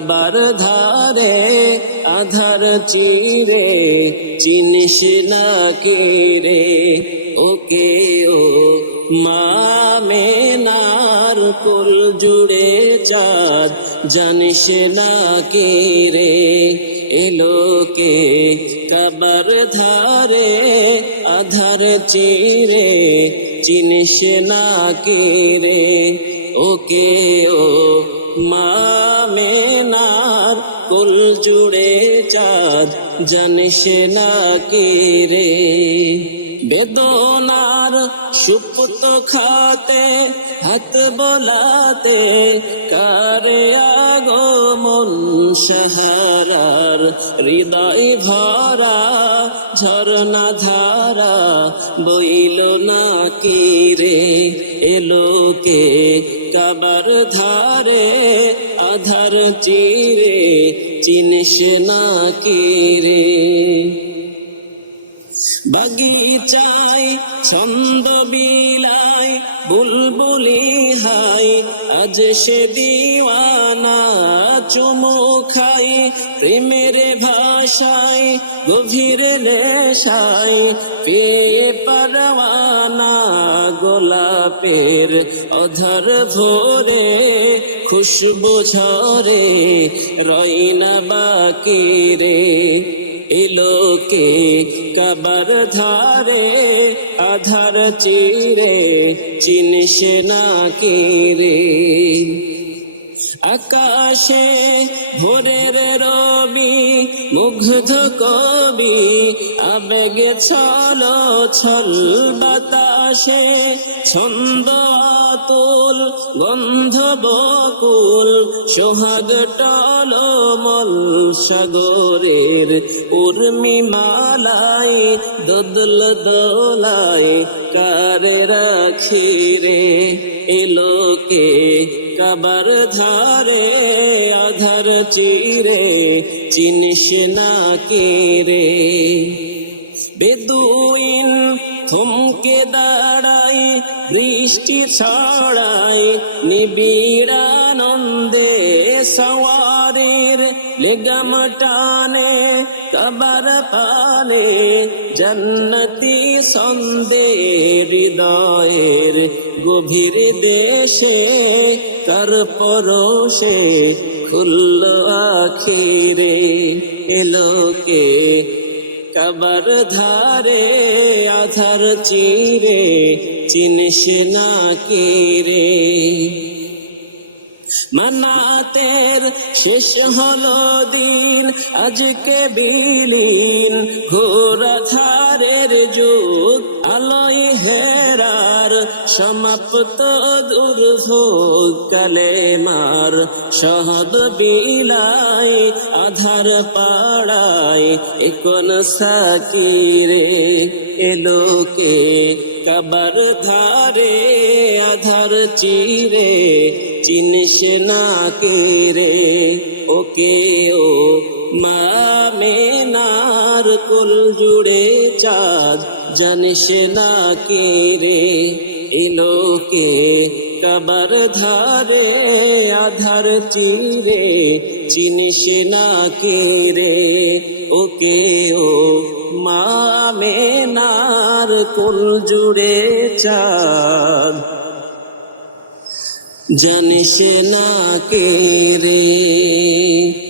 কাবার ধারে আধার চিরে চিনিস না কে রে ওকে ও মা মেনার কুল জুড়ে চাঁদ জানিস না কে রে এলোকে কাবার ধারে আধার চিরে চিনিস না কে রে ওকে ও মা মেনার কুল জুড়ে চাঁদ জানিস না কে রে বেদনার সুপ্ত খাতে হাত বোলাতে কারে আগমন সাহারার হৃদয় ভরা ঝরনা ধারা বইল না কি রে এলোকে কাবার ধারে আধার চিরে চিনিস না কি রে বাগিচায় ছন্দ বিলায় বুলবুলি হাই আজ সে দিওয়ানা চুমু খাই প্রেমের ভাষায় গভীর নেশায় পেয়ে পরওয়ানা গোলাপের অধর ভোরে খুশবু ঝরে রইনা বাকি রে এলোকে কাবার ধারে আধার চিরে চিনিস না কে রে আকাশে ভোরের রবি মুগ্ধ কবি আবেগে ছল ছল বাতাসে ছন্দ আতুল গন্ধ বকুল সোহাগ টলমল সাগরের উর্মি মালাই দোদল দোলাই কারে রাখি রে এলোকে কাবার ধারে আধার চিরে চিনিস না কে রে বেদুইন থমকে দাঁড়াই বৃষ্টি ছড়াই নিবিড়ানন্দে সওয়ারির লেগাম টানে কাবার পানে জন্নতি সন্দে হৃদয়ের গভীর দেশে কার পরশে খুলল আখিরে এলোকে কাবার ধারে আধার চিরে চিনিস না কে রে মানাতের শেষ হলো দিন আজকে বিলীন ঘোর ধারের যুগ আলোয় হেরার সমাপ্ত দুর্ভোগ কালেমার শহদ বিলাই আধার পাড়ায় এখন সাকিরে এলোকে কাবার ধারে আধার চিরে চিনিস না কে রে ওকে ও মা মেনার কুল জুড়ে চাঁদ জানিস না কে রে এলোকে কাবার ধারে আধার চিরে চিনিস না কে রে ওকে ও মা মেনার কুল জুড়ে চাঁদ জানিস না কে রে।